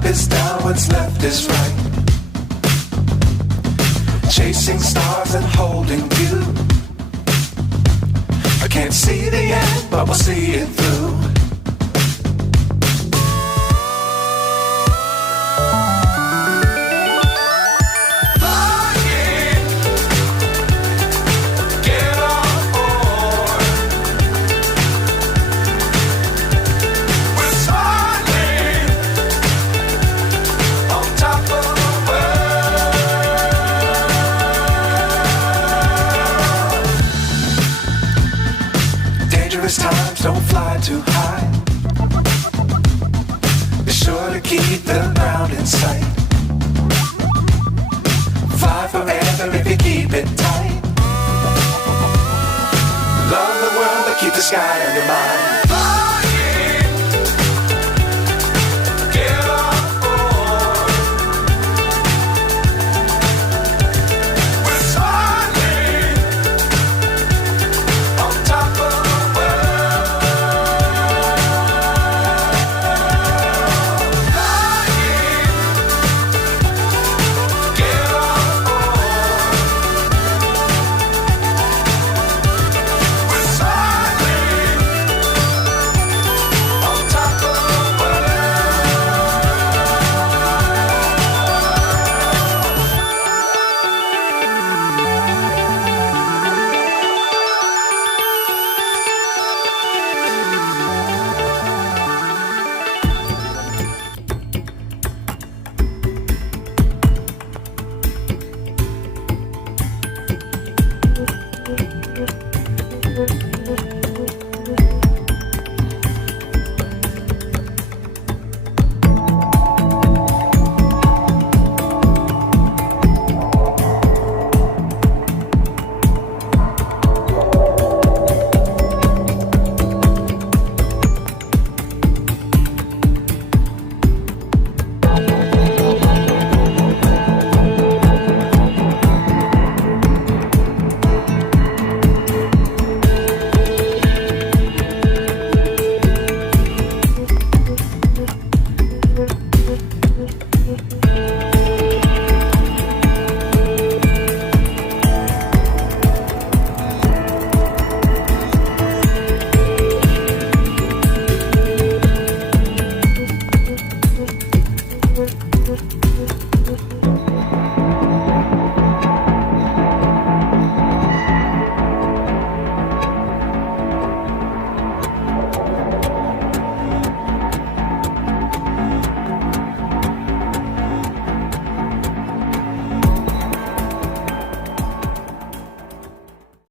up is down, what's left is right. Chasing stars and holding you. I can't see the end, but we'll see it through. Times don't fly too high. Be sure to keep the ground in sight. Fly forever if you keep it tight. Love the world but keep the sky on your mind.